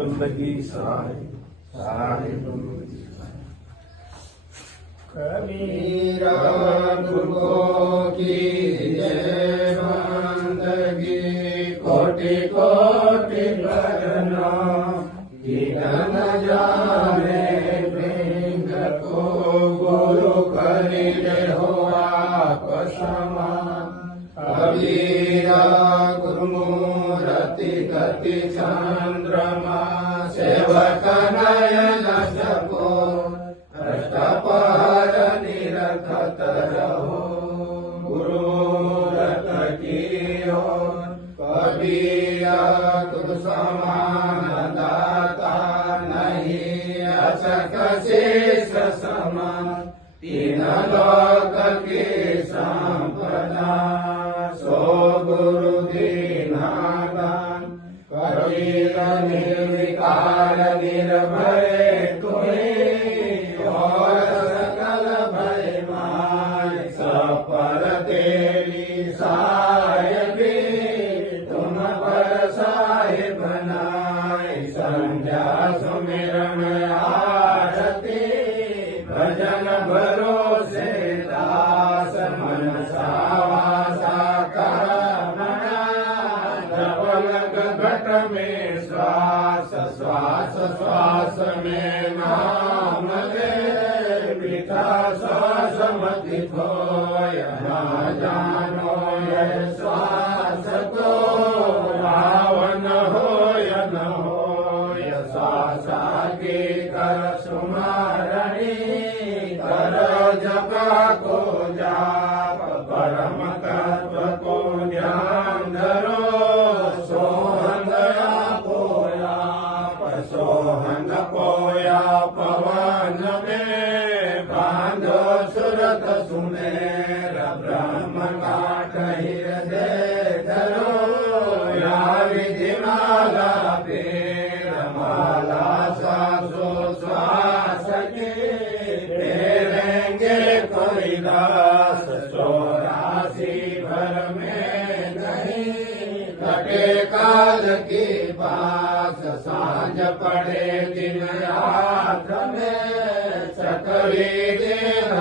बंदगी सहाय साहिब बंदगी कबीरा गुरु की जय बंदगी कोटि कोटि करना किरण जाने बिंग को गुरु करी हो आप समान कबीरा गुरुमूर्ति गति चंद्रमा सेवक नयन सको अष्टपहर निरखत रहो गुरुमूर्त की ओर कबीरा गुरु समान दाता नहीं असक शेष समान तीन लोक की संपदा सो गुरु दीनादान कबीर निर्विकार निर्भय तुम्हें और सकल भय माय सपर तेरी सायबी तुम पर साहिब नाय संध्या सुमिरन आरती भजन भरोसे दास मन सावासा करमणा धवलग घट में श्वास श्वास श्वास में नाम ले मिठा श्वास मति खोय ना जानो ये श्वास को पावन होय न होय श्वासा की कर सुमारणी कर जपा को जाप परम तत्व को ध्यान धरो सोहंग पोया पवन में बांधो सुरत सुमेर ब्रह्म काठ हृदय धरो या विधि माला पेर माला सासो श्वास के फेरेंगे कोई दास 84 भर में नहीं कटे काल के पास सांझ पड़े दिन रात में सकली देह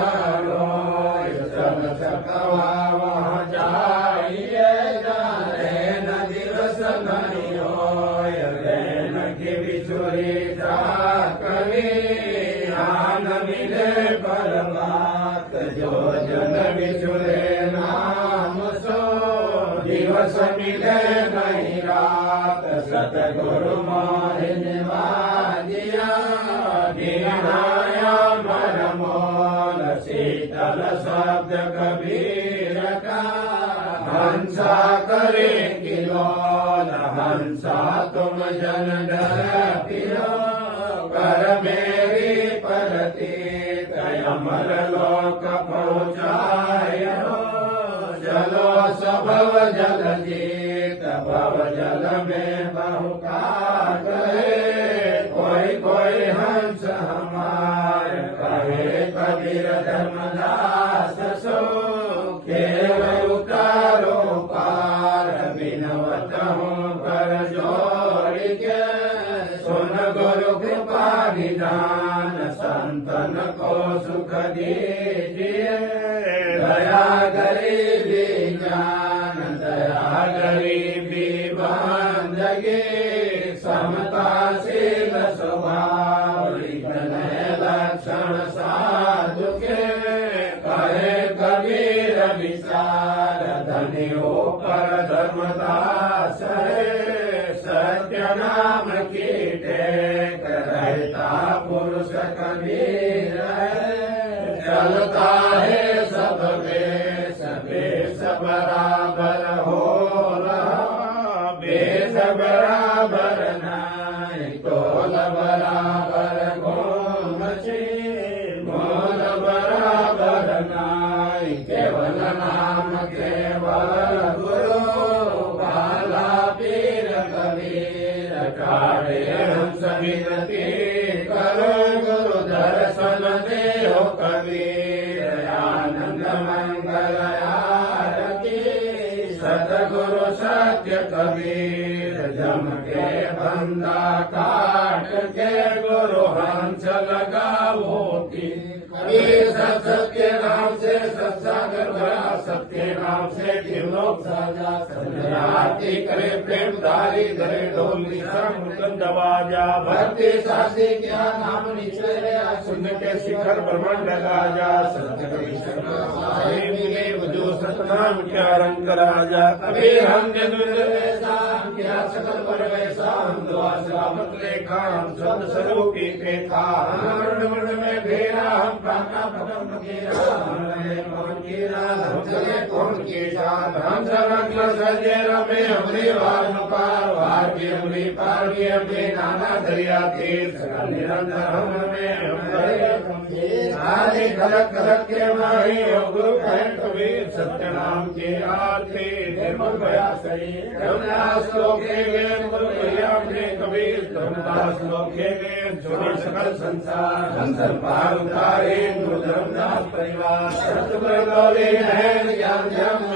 रोय सब सकवा वहाँ जाइए जाए न दिवस नहीं होय रैन की बिछुरी कभी आन मिले पर बात जो जन बिछुरे नाम सो दिवस मिले नहीं रात सतगुरु मोहि निवादिया दीनाया मन मोल शीतल शब्द कबीर का हंसा करे किलोल हंसा तुम जन डर पिलो कर मेरी परती अमर लोक पहुँचायो चलो सभव जल जीत भव जल में बहुका गए कोई हंस हमार कहे कबीर धर्मदास सो खेल उतारो पार बिनवत हूँ कर जोड़ के सुन गुरु कृपा निदान संतन को सुख दीजिए दया गरीबी ज्ञान दया गरीबी बंदगी समताशील स्वभाव लक्षण साधु के कहे कबीर विचार धनियों पर धर्मदास है सत्य नाम की टेक रहता पुरुष कबीर है चलता है सब बेस बराबर हो रहा बेस बराबर नहीं तोल बराबर घूमची मोल बराबर नहीं केवल नाम केवल गुरु बाला पीर कबीर काढ़े हंस विनती करो गुरु दर्शन दे हो कबीर आनंद मंगल आरती सतगुरु सत्य कबीर जम के बंदा काट के गुरु हंस लगावोती कबीर सत्य नाम से सत्सागर भरा सत्य नाम से लोग साजा आरती करे प्रेम धारी धरे ढोल मुकुंद बाजा भक्ति शास्त्री क्या नाम निचले सुन के शिखर ब्रह्मांड राजा सत्य मिले जो सतनाम क्या रंग राजा कबीर हम क्या सकल पर वैसा हम दुआ सलामत लेखा हम सब स्वरूपी के था मंड में भेरा हम प्राणा पदम कीरा हम कीरा हम चले कौन के साथ हम सब सजे रमे हमरी वार वार की हमरी पार की हमरी नाना दरिया तीर्थ निरंतर हम में आदि खलक खलक के माही गुरु कहे कबीर सत्य नाम की आरती निर्मल भया सही धर्मदास लोके गए गुरु भैया अपने कबीर धर्मदास लोके गए जोड़ी सकल संसार संसार पार उतारे गुरु धर्मदास परिवार सतगुरु गौरी है ज्ञान जम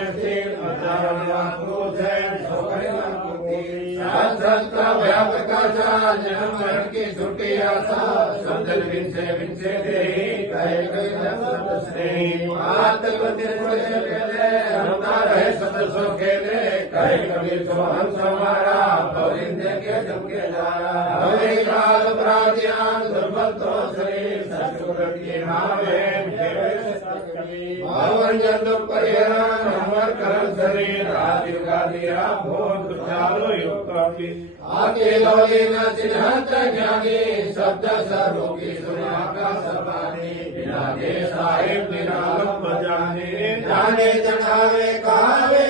सत का भया प्रकाशा जन्म मरण की छुट्टी आशा सब जल विंसे दे कहे रहे सत सो खेले कहे कबीर सो हंस हमारा भविंद्र के जमके जाया हरे काल प्राज्ञान दुर्बल तो शरीर सतगुरु के नाम है भवन जंतु परिहरण हमर करल शरीर आदि का दिया भोग चालो योग अकेलो न चिन्हत ज्ञानी शब्द सर्वों की सुना का सबानी बिना दे साहिब निरालम जाने जाने जनावे कहावे